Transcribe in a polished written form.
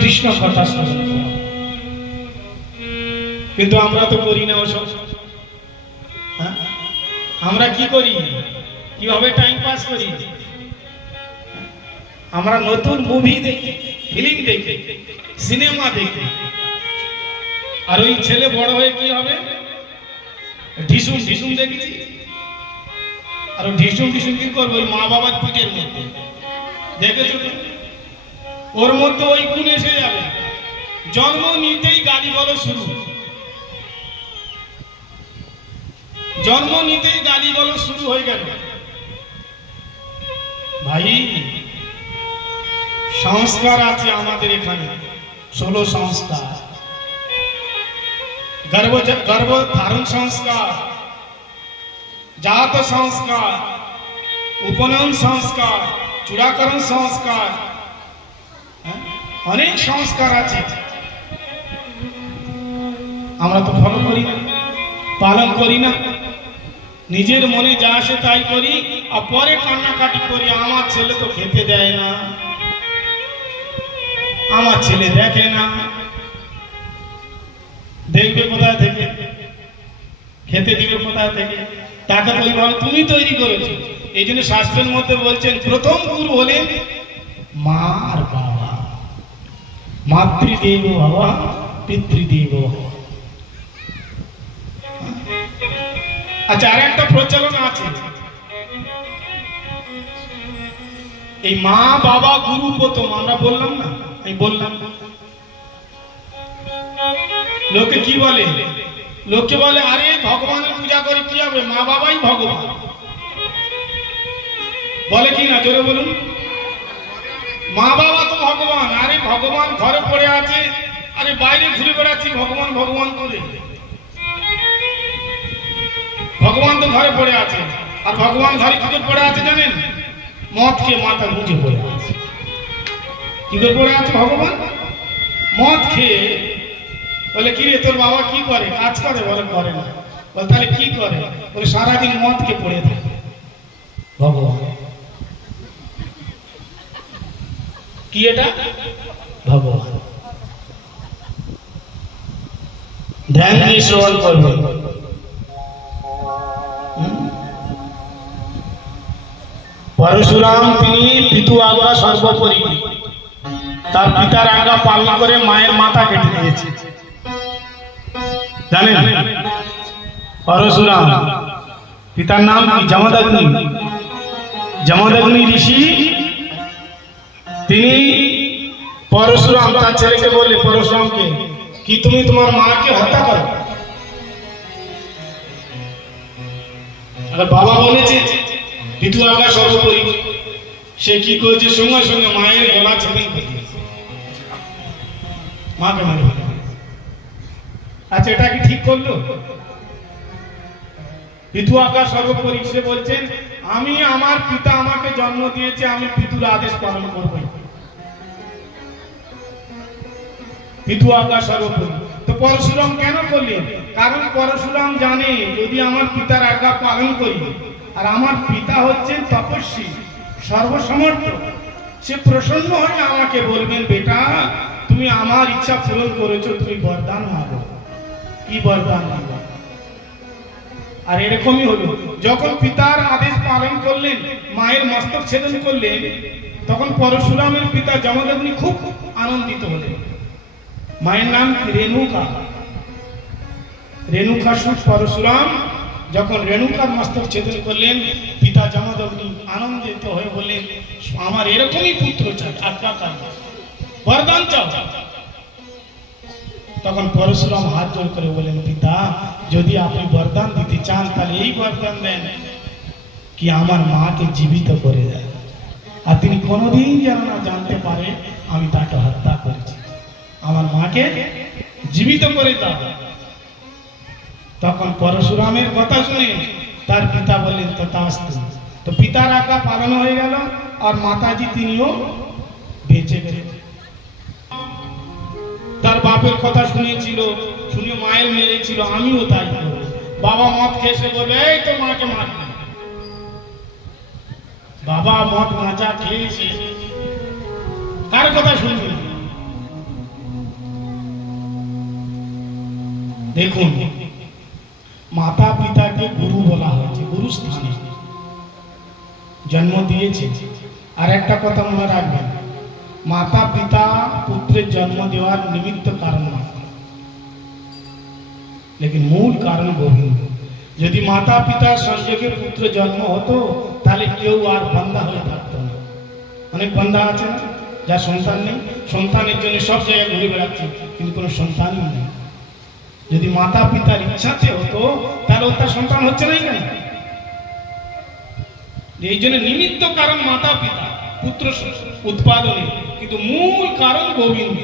কৃষ্ণ কথা স্মরণ করা। কিন্তু আমরা তো করি না ওসব। আমরা কি করি, কিভাবে টাইম পাস করি? আমরা নতুন মুভি দেখি, ফিল্ম দেখি, সিনেমা দেখি। আর ওই ছেলে বড় হয়ে কি হবে? ঢিসুম ঢিসুম দেখেছি। আর ঢিসুম ঢিসুম কি করবো? ওই মা বাবার পিঠের মধ্যে দেখেছো তো? ওর মধ্যে ওই গুণ এসে যাবে। জন্ম নিতেই গালি বলো শুরু, জন্ম নিতেই গালি বলো শুরু হয়ে গেল। ভাই, সংস্কার আছে আমাদের এখানে, 16 সংস্কার। গর্ভ ধারণ সংস্কার, জাত সংস্কার, উপনয়ন সংস্কার, চূড়াকরণ সংস্কার, অনেক সংস্কার আছে। আমরা তো ফলো করি না, পালন করি না। নিজের মনে যা আসে তাই করি, আর পরে কান্নাকাটি করি, আমার ছেলে তো খেতে দেয় না, আমার ছেলে দেখে না। দেখবে কোথায় থেকে? খেতে দিবে কোথায় থেকে? তাকে তো ওইভাবে তুমি তৈরি করেছো। এই জন্য শাস্ত্রের মধ্যে বলছেন প্রথম গুরু হলেন মা আর বাবা। মাতৃদেব বাবা, পিতৃদেব। আচ্ছা, আর একটা প্রচলন আছে, এই মা বাবা গুরু প্রথম। আমরা বললাম না, আমি বললাম। লোকে কি বলে? লোকে বলে আরে ভগবানের পূজা করে কি হবে, মা বাবাই ভগবান। বলে কি না? জোরে বলুন। মা বাবা তো ভগবান। আরে ভগবান ঘরে পড়ে আছে, আরে বাইরে ঘুরে বেড়াচ্ছি ভগবান ভগবান করে। ভগবান তো ঘরে পড়ে আছে। আর ভগবান ঘরে কি করে পড়ে আছে জানেন? মদ খেয়ে মাথা বুঝে পড়ে আছে। কি করে পড়ে আছে ভগবান? মদ খেয়ে। বলে কি রে, তোর বাবা কি করে? কাজ করে? বলে করে না। বলে তাহলে কি করে? বলে সারাদিন মদ খেয়ে পড়ে থাকে। ভগবান কি এটা? ভগবান। ধ্যান দিয়ে শ্রবণ করবে। পরশুরাম তিনি পিতু আজ্ঞা সর্বোপরি, তার পিতার আজ্ঞা পালন করে মায়ের মাথা কেটে দিয়েছে। জানেন পরশুরাম পিতার নাম কি? যমদগ্নি। যমদগ্নি ঋষি তিনি পরশুরাম তার ছেলেকে বললে, পরশুরামকে, কি তুমি তোমার মাকে হত্যা করো? বাবা বলেছে পিতু আজ্ঞা সর্বোপরি। সে কি করেছে? সঙ্গে সঙ্গে মায়ের গলা ছেদন করে দিয়েছে, মাকে মারে। আচ্ছা, এটা কি ঠিক করলো? পিতু আজ্ঞা সর্বোপরি। সে বলছেন আমি, আমার পিতা আমাকে জন্ম দিয়েছে, আমি পিতুর আদেশ পালন করব। পিতু আজ্ঞা সর্বোপরি। তো পরশুরাম কেন করলেন? কারণ পরশুরাম জানে যদি আমার পিতার আজ্ঞা পালন করি, আর আমার পিতা হচ্ছেন তপস্বী, সর্বসমর্থ, সে প্রসন্ন হয়ে আমাকে বলবেন বেটা তুমি আমার ইচ্ছা পূরণ করেছো, তুমি বরদান মাগো। কি বরদান মাগো? আর এরকমই হলো। যখন পিতার আদেশ পালন করলেন, মায়ের মস্তক ছেদন করলেন, তখন পরশুরামের পিতা যমদগ্নি খুব আনন্দিত হলেন। মায়ের নাম রেণুকা। রেণুকা সুত পরশুরাম যখন রেণুকার মস্তক ছেদন করলেন, পিতা যমদগ্নি আনন্দিত হয়ে বললেন আমার এরকমই পুত্র চাই, আজ্ঞাকার, বরদান চাও। তখন পরশুরাম হাত জোড় করে বলেন পিতা যদি আপনি বরদান দিতে চান তাহলে এই বরদান দেন কি আমার মাকে জীবিত করে দেন, আর তিনি কোনোদিন যেন না জানতে পারে আমি তাকে হত্যা করেছি, আমার মাকে জীবিত করে দাও। তখন পরশুরামের কথা শুনে তার পিতা বললেন তথাস্তু। তো পিতার আজ্ঞা পালন হয়ে গেল, আর মাতাজি তিনিও বেঁচে গেলেন। তার বাপের কথা শুনেছিল, শুনে মায়ের মেরেছিল, আমিও তাই করব। বাবা মদ খেয়ে বলবে এই তো মাকে মারবে। বাবা মদ গাঁজা খেয়েছে, কার কথা শুনবে? দেখুন, মাতা পিতাকে গুরু বলা হয়েছে, গুরু স্থানে জন্ম দিয়েছে। আর একটা কথা মনে রাখবেন, মাতা পিতা পুত্রের জন্ম দেওয়ার নিমিত্ত কারণ মাত্র, লেকিন মূল কারণ গোবিন্দ। যদি মাতা পিতার সংযোগে পুত্র জন্ম হতো তাহলে কেউ আর বান্দা হয়ে থাকতো না। অনেক বান্দা আছে না, যার সন্তান নেই, সন্তানের জন্য সব জায়গায় ঘুরে বেড়াচ্ছে, কিন্তু কোনো সন্তানই নেই। যদি মাতা পিতার ইচ্ছাতে হতো তাহলে ও তার সন্তান হচ্ছে না কেন? এই জন্য নিমিত্ত কারণ মাতা পিতা পুত্র উৎপাদনে, কিন্তু মূল কারণ গোবিন্দ।